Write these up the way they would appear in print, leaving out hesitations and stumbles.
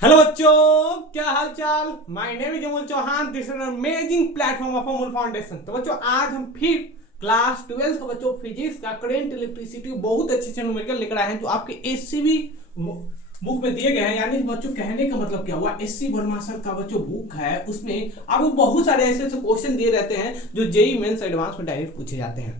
Hello बच्चों, क्या हाल चाल। My name is Amul Chauhan. This is an amazing platform of Amul foundation. तो बच्चों, आज हम फिर क्लास 12 का बच्चों फिजिक्स का करंट इलेक्ट्रिसिटी बहुत अच्छे से न्यूमेरिकल लेकर आए हैं जो आपके एससीबी बुक में दिए गए हैं। यानी बच्चों कहने का मतलब क्या हुआ, एससी वर्मा सर का बच्चों बुक है, उसमें आपको बहुत सारे ऐसे ऐसे क्वेश्चन दिए रहते हैं जो जेईई मेंस एडवांस में डायरेक्ट पूछे जाते हैं।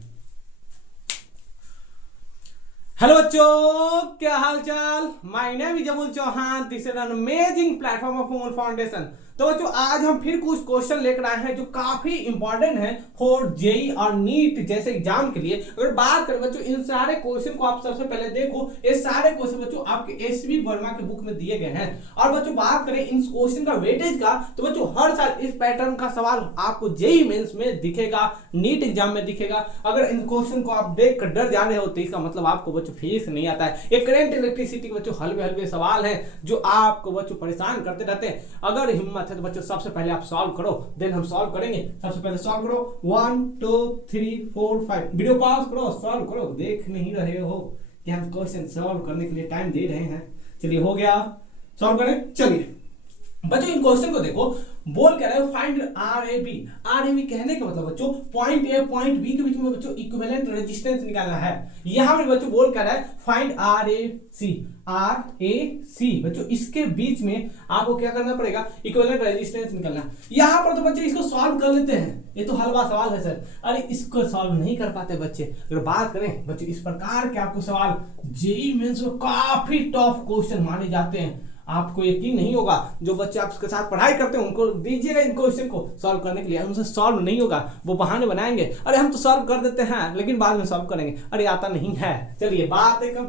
हेलो बच्चों, क्या हाल चाल। My name is Amul Chauhan. This is an amazing platform of Amul foundation. तो बच्चों, आज हम फिर कुछ क्वेश्चन लेकर आए हैं जो काफी इंपॉर्टेंट है फॉर जेई और नीट जैसे एग्जाम के लिए। अगर बात करें बच्चों, इन सारे क्वेश्चन को आप सबसे पहले देखो। ये सारे क्वेश्चन बच्चों आपके एसवी वर्मा के बुक में दिए गए हैं। और बच्चों बात करें इन क्वेश्चन का वेटेज का, तो बच्चों हर साल इस पैटर्न का सवाल आपको जेई मेंस में दिखेगा, नीट एग्जाम में दिखेगा। अगर इन क्वेश्चन को आप देख कर डर जा रहे हो तो इसका मतलब आपको बच्चों फिजिक्स नहीं आता है। ये करंट इलेक्ट्रिसिटी के बच्चों हल्के हल्के सवाल हैं जो आपको बच्चों परेशान करते रहते हैं। अगर हिम्मत है तो बच्चों सबसे पहले आप सॉल्व करो, देन हम सॉल्व करेंगे। सबसे पहले सॉल्व करो 1 2 3 4 5। वीडियो पॉज करो, सॉल्व करो। देख नहीं रहे हो कि हम क्वेश्चन सॉल्व करने के लिए टाइम दे रहे हैं। चलिए, हो गया, सॉल्व करें। चलिए बच्चों, इन क्वेश्चन को देखो। बोल कह रहे हो find R A B. R A B कहने का मतलब बच्चों पॉइंट ए पॉइंट बी के बीच में बच्चों इक्विवेलेंट रेजिस्टेंस निकालना है। यहां पर बच्चों बोल कह रहा है find R A C. R A C बच्चों इसके बीच में आपको क्या करना पड़ेगा, इक्विवेलेंट रेजिस्टेंस निकालना। यहां पर तो बच्चे इसको सॉल्व कर लेते हैं, ये तो हलवा सवाल है सर। अरे इसको सॉल्व नहीं कर पाते बच्चे। अगर बात करें बच्चे, इस प्रकार के आपको सवाल जेईई मेंस में काफी टफ क्वेश्चन माने जाते हैं। आपको यकीन नहीं होगा, जो बच्चे आपके साथ पढ़ाई करते हैं उनको दीजिएगा इन क्वेश्चन को सॉल्व करने के लिए, उनसे सॉल्व नहीं होगा। वो बहाने बनाएंगे, अरे हम तो सॉल्व कर देते हैं लेकिन बाद में सॉल्व करेंगे, अरे आता नहीं है। चलिए बात है कम।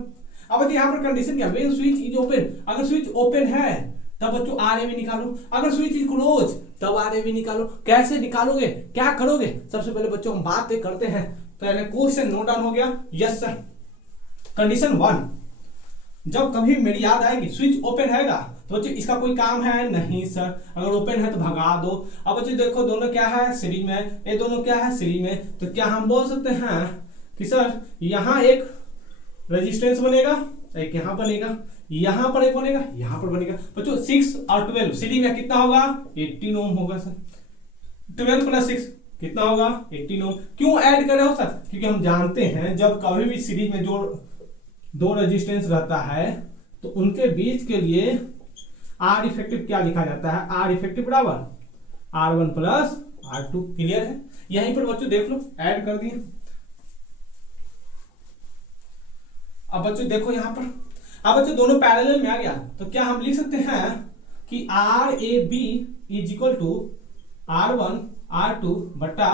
अब यहाँ पर कंडीशन क्या, व्हेन स्विच इज ओपन। अगर स्विच ओपन है तब बच्चों आर ए बी निकालो। अगर स्विच इज क्लोज तब आर ए बी निकालो। कैसे निकालोगे, क्या करोगे? सबसे पहले बच्चों हम बातें करते हैं। पहले क्वेश्चन नोट डाउन हो गया। Yes sir. कंडीशन 1, जब कभी मेरी याद आएगी स्विच ओपन हैगा तो बच्चों इसका कोई काम है नहीं सर। अगर ओपन है तो भगा दो। अब बच्चों देखो दोनों क्या है, सीरीज में। ये दोनों क्या है, सीरीज में। तो क्या हम बोल सकते हैं कि सर यहाँ एक रेजिस्टेंस बनेगा, एक यहाँ बनेगा, यहाँ पर एक बनेगा, यहाँ पर बनेगा। बच्चों 6 और 12 सीरीज में कितना होगा, 18 ओम होगा सर। 12 प्लस 6 कितना होगा, 18 ओम। क्यों ऐड कर रहे हो सर? क्योंकि हम जानते हैं जब कभी भी सीरीज में जो दो रेजिस्टेंस रहता है तो उनके बीच के लिए आर इफेक्टिव क्या लिखा जाता है, आर इफेक्टिव बराबर R1 प्लस R2। क्लियर है? यहीं पर बच्चों देख लो, ऐड कर दिए। अब बच्चों देखो यहां पर, अब बच्चों दोनों पैरेलल में आ गया तो क्या हम लिख सकते हैं कि R A B is equal to R1 R2 बटा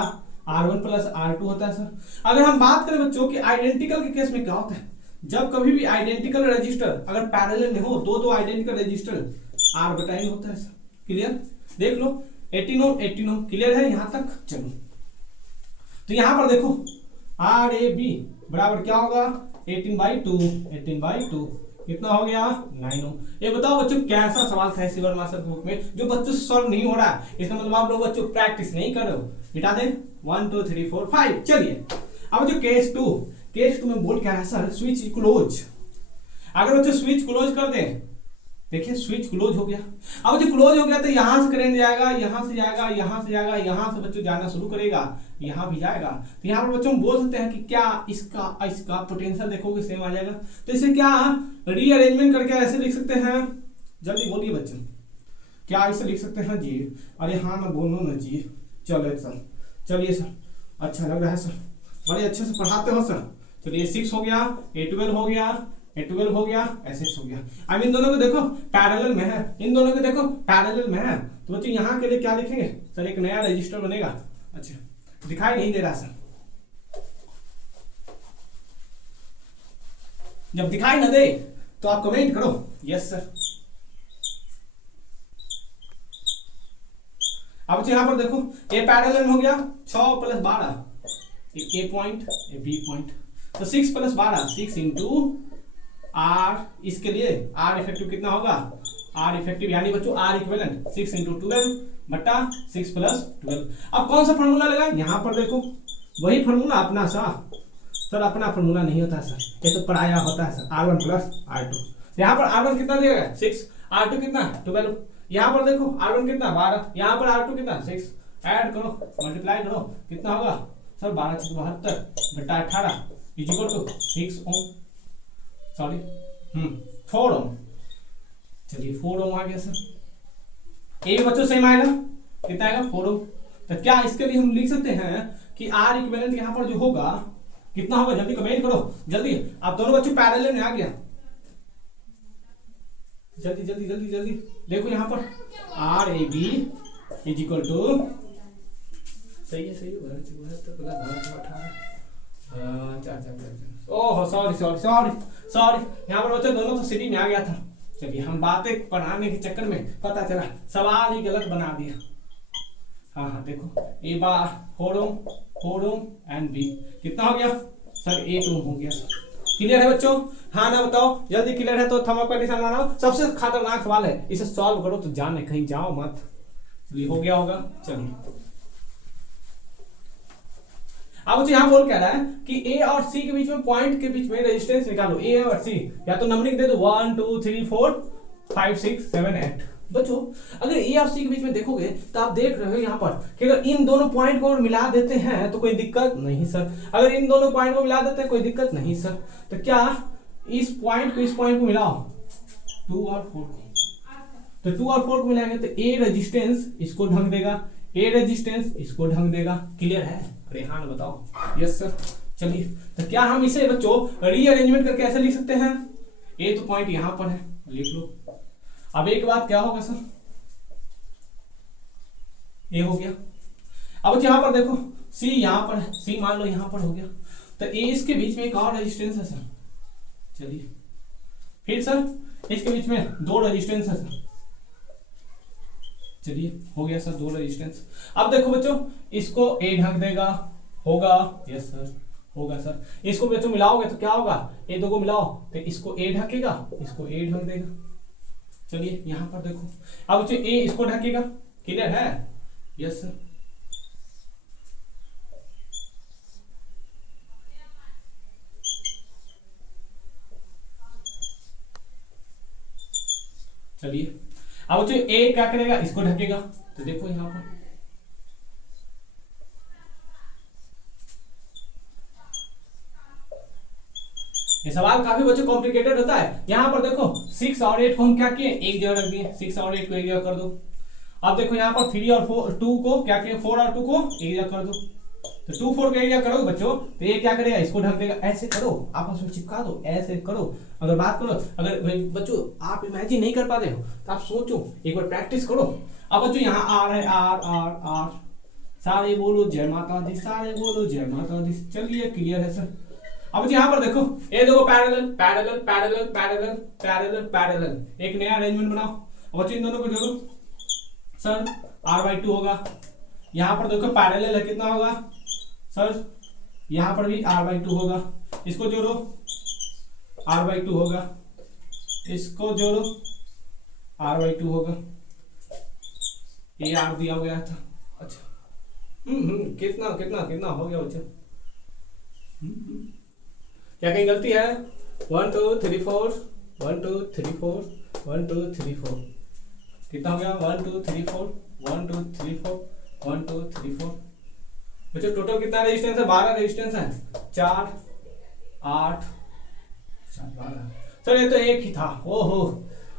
R1 प्लस R2 होता है सर। अगर हम बात करें बच्चों कि आइडेंटिकल के केस में क्या होता है, जब कभी भी आइडेंटिकल रजिस्टर अगर पैरेलल में हो, दो आइडेंटिकल रजिस्टर R बटा N होता है सर। क्लियर? देख लो 18 ओम 18 ओम। क्लियर है यहां तक? चलो तो यहां पर देखो आर ए बी बराबर क्या होगा, 18/2। 18/2 कितना हो गया, 9 ओम। ये बताओ बच्चों कैसा सवाल था एससी वर्मा सर बुक में जो बच्चों से सॉल्व नहीं हो रहा है? इसका मतलब आप लोग बच्चों प्रैक्टिस नहीं कर रहे हो। मिटा दे 1 2 3 4 5। चलिए अब जो केस 2 में बोल क्या है सर, स्विच क्लोज। अगर बच्चों स्विच क्लोज कर दें, देखिए स्विच क्लोज हो गया। अब जो क्लोज हो गया तो यहां से करंट जाएगा, यहां से जाएगा, यहां से जाएगा, यहां से बच्चों जाना शुरू करेगा, यहां भी जाएगा। तो यहां पर बच्चों हम बोल सकते हैं कि क्या इसका पोटेंशियल देखोगे सेम आ जाएगा। तो इसे क्या रीअरेंजमेंट करके ऐसे लिख सकते हैं, जल्दी बोलिए बच्चों, क्या इसे लिख सकते हैं जी? अरे हाँ मैं बोलो ना जी। चलो सर, चलिए सर, अच्छा लग रहा है सर, बड़े अच्छे से पढ़ाते हो सर। चलिए 6 हो गया, A12 हो गया, A12 हो गया, S6 हो गया। अब इन दोनों को देखो पैरेलल में है, इन दोनों को देखो पैरेलल में है। तो बच्चों यहाँ के लिए क्या लिखेंगे सर, एक नया रजिस्टर बनेगा। अच्छा दिखाई नहीं दे रहा सर, जब दिखाई ना दे तो आप कमेंट करो यस सर। अब यहाँ पर देखो ये पैरेलल में हो गया 6 + 12, A point A B point. तो 6 + 12 6 इंटू R। इसके लिए R इफेक्टिव कितना होगा, R इफेक्टिव यानी बच्चों R इक्विवेलेंट 6 इंटू 12 बटा 6 + 12। अब कौन सा फॉर्मूला लगा, यहाँ पर देखो वही फॉर्मूला अपना सा सर। अपना फॉर्मूला नहीं होता सर, ये तो पराया होता है सर, R1 + R2। यहाँ पर R1 कितना दिया गया 6, R2 कितना 12, यहाँ पर देखो R1 कितना 12, यहाँ पर R2 कितना 6, ऐड करो मल्टीप्लाई करो कितना होगा सर 12×72 बटा 18 इक्वल टू 6 ओम, सॉरी 4 ओम। चलिए 4 ओम आ गया सर, ये भी बच्चों सेम आएगा, कितना आएगा 4 ओम। तो क्या इसके लिए हम लिख सकते हैं कि R इक्विवेलेंट यहाँ पर जो होगा कितना होगा, जल्दी कमेंट करो जल्दी। आप दोनों बच्चों पैरेलल में आ गया, जल्दी जल्दी जल्दी जल्दी देखो यहाँ पर RAB इज इक्वल टू, सही है 18, oh sorry sorry sorry sorry, यहाँ पर बच्चों दोनों तो सीधी में आ गया था। चलिए हम बातें बनाने के चक्कर में पता चला सवाल ही गलत बना दिया। हाँ हाँ देखो ए बार 4 ओम एंड बी कितना हो गया सर 8 ओम हो गया। क्लियर है बच्चों, हाँ ना बताओ जल्दी, क्लियर है तो थंब अप का निशान बनाओ। सबसे खतरनाक सवाल है, इसे सॉल्व करो तो जाने कहीं जाओ मत। चलिए हो गया होगा, चलिए अब मुझे यहाँ बोल कह रहा है कि ए और सी के बीच में पॉइंट के बीच में रेजिस्टेंस निकालो, ए और सी, या तो नंबरिंग दे दो 1 2 3 4 5 6 7 8। बच्चों अगर ए और सी के बीच में देखोगे तो आप देख रहे हो यहाँ पर कि अगर इन दोनों पॉइंट को मिला देते हैं तो कोई दिक्कत नहीं सर, अगर इन दोनों पॉइंट को मिला देते हैं कोई दिक्कत नहीं सर। तो क्या इस पॉइंट को मिलाओ 2 और 4 को, तो 2 और 4 को मिलाएंगे तो ए रेजिस्टेंस इसको ढंग देगा, ए रेजिस्टेंस इसको ढंग देगा। क्लियर है, अरे हाँ ना बताओ, यस सर। चलिए तो क्या हम इसे बच्चों रीअरेंजमेंट करके ऐसे लिख सकते हैं, ए तो पॉइंट यहाँ पर है लिख लो। अब एक बात क्या होगा सर, ये हो गया। अब यहाँ पर देखो सी यहाँ पर है, सी मान लो यहाँ पर हो गया, तो ए इसके बीच में एक और रेजिस्टेंस है सर। चलिए फिर सर इसके बीच में 2 रेजिस्टेंस है सर। चलिए हो गया सर 2 रेजिस्टेंस। अब देखो बच्चों इसको ए ढक देगा, होगा यस सर, होगा सर। इसको बच्चों मिलाओगे तो क्या होगा, ए 2 को मिलाओ तो इसको ए ढकेगा, इसको ए ढक देगा। चलिए यहाँ पर देखो अब बच्चों ए इसको ढकेगा, क्लियर है, यस सर। चलिए अब बच्चों ए क्या करेगा, इसको ढकेगा, तो देखो यहाँ पर ये सवाल काफी बच्चों कॉम्प्लिकेटेड होता है। यहाँ पर देखो 6 और 8 को हम क्या किए, एक जगह रख दिए, 6 और 8 को एक जगह कर दो। अब देखो यहाँ पर 3 और 2 को क्या किए, 4 और 2 को एक जगह कर दो, तो 2 4 को एक जगह करोगे बच्चों तो ये क्या करेगा, इसको ढक देगा। ऐसे करो, आपस में चिपका दो, ऐसे करो। अगर बात करो, अगर बच्चों आप इमेजिन नहीं कर पाते हो तो आप सोचो, एक बार प्रैक्टिस करो। अब बच्चों यहाँ आर है, आर आर आर, सारे बोलो जय माता दी, सारे बोलो जय माता दी। चलिए क्लियर है सर। अब यहाँ पर देखो ये देखो parallel parallel parallel parallel parallel parallel, एक नया अरेंजमेंट बनाओ और इन दोनों को जोड़ो सर, r/2 होगा। यहाँ पर देखो पैरेलल है, कितना होगा सर, यहाँ पर भी r/2 होगा, इसको जोड़ो r/2 होगा, इसको जोड़ो r/2 होगा, ये r दिया गया था। अच्छा कितना कितना कितना हो गया बच्चों, क्या कहीं गलती है, 1 2 3 4 1 2 3 4 1 2 3 4, कितना हो गया 1 2 3 4 1 2 3 4 1 2 3 4। बच्चों टोटल कितना रेजिस्टेंस है, 12 रेजिस्टेंस है, 4 8 12। सर ये तो एक ही था, ओहो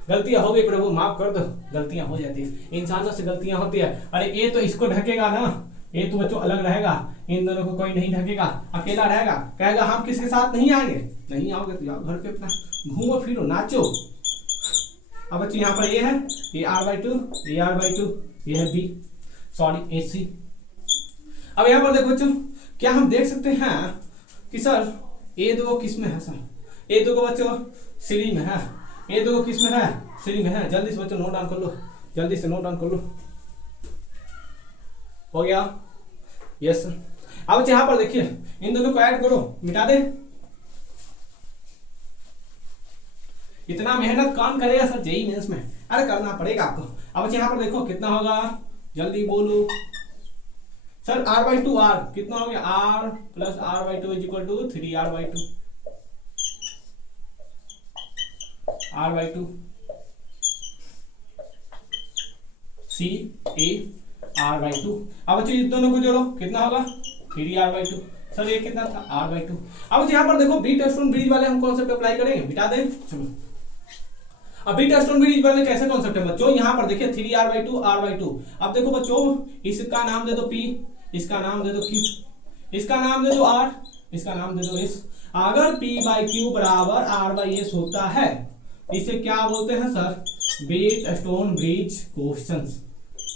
गलतियां हो गई प्रभु, माफ कर दो, गलतियां हो जाती है, इंसानों से गलतियां होती है। अरे ये तो इसको ढकेगा ना, ये तो बच्चों अलग रहेगा, इन दोनों को कोई नहीं ढकेगा, अकेला रहेगा, कहेगा हम किसके साथ नहीं आएंगे, नहीं आओगे तो यार घर पे अपना घूमो फिरो नाचो। अब बच्चों यहाँ पर ये है, ये r/2, ये r/2, ये है b, सॉरी ac। अब यहाँ पर देखो बच्चों, क्या हम देख सकते हैं कि सर ये दो किस में है सर, ये दो को बच्चों सीरीज में है, ये दो किस में है, सीरीज में है। जल्दी से बच्चों नोट डाउन कर लो, जल्दी से नोट डाउन कर लो, हो गया यस सर। अब यहाँ पर देखिए इन दोनों को ऐड करो, मिटा दे, इतना मेहनत कौन करेगा सर जेईई मेंस में, अरे करना पड़ेगा आपको। अब यहाँ पर देखो कितना होगा, जल्दी बोलो सर, r/2 r कितना हो गया, r + r/2 = 3r/2, r/2 C A R by two. अब बच्चों इन दोनों को जोड़ो, कितना होगा 3r/2। सर ये कितना था r/2। अब यहाँ पर देखो बीट-स्टोन ब्रिज वाले हम कॉन्सेप्ट अप्लाई करेंगे, बिटा दें। चलो अब बीट-स्टोन ब्रिज वाले कैसे कॉन्सेप्ट है बच्चों, यहाँ पर देखिए 3r/2 r/2। अब देखो बच्चों इसका नाम दे दो p, इसका नाम दे दो q, इसका नाम दे दो r, इसका नाम दे दो s। अगर p/q बराबर r/s होता है इसे क्या बोलते हैं sir, beat-stone bridge questions,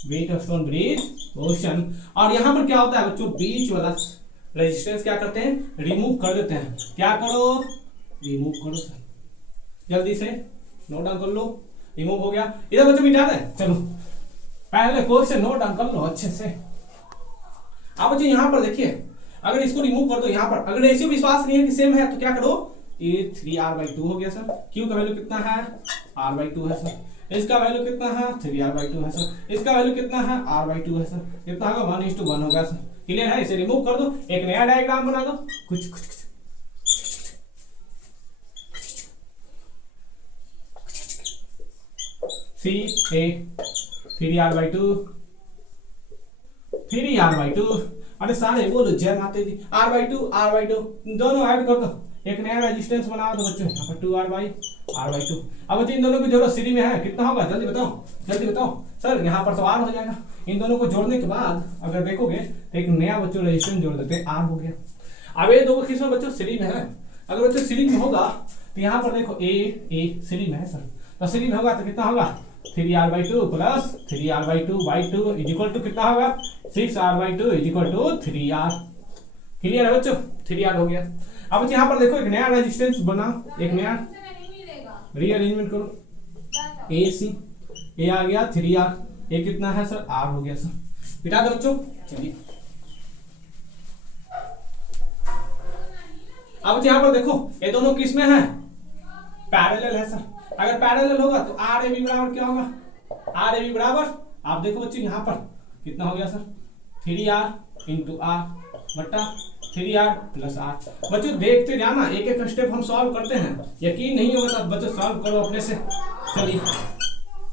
beat-stone bridge question. और यहाँ पर क्या होता है बच्चों, बीच वाला रेजिस्टेंस क्या करते हैं, रिमूव कर देते हैं। क्या करो, रिमूव करो सर, जल्दी से नोट डाउन कर लो। रिमूव हो गया, इधर बच्चों मिटा दे। चलो पहले क्वेश्चन नोट डाउन कर लो अच्छे से। अब बच्चों यहाँ पर देखिए अगर इसको रिमूव कर दो, यहाँ पर अगर ऐसे विश्वास नहीं है कि सेम है तो क्या करो, ये 3r/2 हो गया सर। q का वैल्यू कितना है, r/2 है सर। इसका वैल्यू कितना है, 3r/2 है सर। इसका वैल्यू कितना है, r/2 है सर। कितना होगा 1:1 होगा सर। क्लियर है, इसे रिमूव कर दो, एक नया डायग्राम बना दो। कुछ कुछ सी ए 3r/2 3r/2। अरे सारे बोलो जय माता दी। r/2 दोनों ऐड कर दो, एक नया रेजिस्टेंस बना दो बच्चों, यहाँ पर 2r/2। अब बच्चों इन दोनों को जोड़ो, सीरीज में है कितना होगा, जल्दी बताओ जल्दी बताओ सर। यहाँ पर तो r हो जाएगा। इन दोनों को जोड़ने के बाद अगर देखोगे तो एक नया बच्चों रेजिस्टेंस जोड़ देते हैं, r हो गया। अब ये दो किस में बच्चों, सीरीज में है। अगर बच्चों सीरीज में होगा तो यहाँ पर देखो ए सीरीज में है सर, तो सीरीज में होगा तो कितना होगा 3r/2 plus 3r/2/2 is equal to कितना होगा 6r/2 is equal to 3r। Clear है बच्चों, 3r हो गया। अब यहाँ पर देखो एक नया रेजिस्टेंस बना, एक नया रीअरेंजमेंट करो, ए सी ए आ गया 3r, ये कितना है सर, r हो गया सर। बिटा दो बच्चों। चलिए अब यहाँ पर देखो ये दोनों किस में है, पैरेलल है सर। अगर पैरेलल होगा तो आर ए बी बराबर क्या होगा, आर ए बी बराबर आप देखो बच्चों यहाँ पर कितना हो गया सर, 3r इंटू आर बट्टा 3r प्लस r। बच्चों देखते जाना, एक एक स्टेप हम सॉल्व करते हैं, यकीन नहीं होगा तो बच्चों सॉल्व करो अपने से। चलिए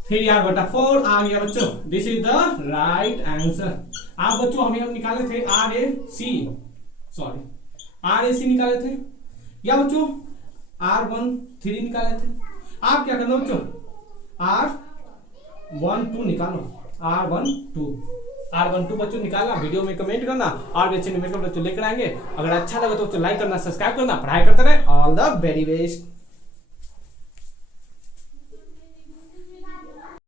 3r बटा 4 आ गया बच्चों, this is the right answer. आप बच्चों हम निकाले थे आर ए सी निकाले थे, या बच्चों r13 निकाले थे। आप क्या करना बच्चों, r12 निकालो, r12 बच्चों निकालना, वीडियो में कमेंट करना और बच्चे बच्चों लेकर आएंगे। अगर अच्छा लगा तो लाइक करना, सब्सक्राइब करना, पढ़ाई करते रहे। All the very best.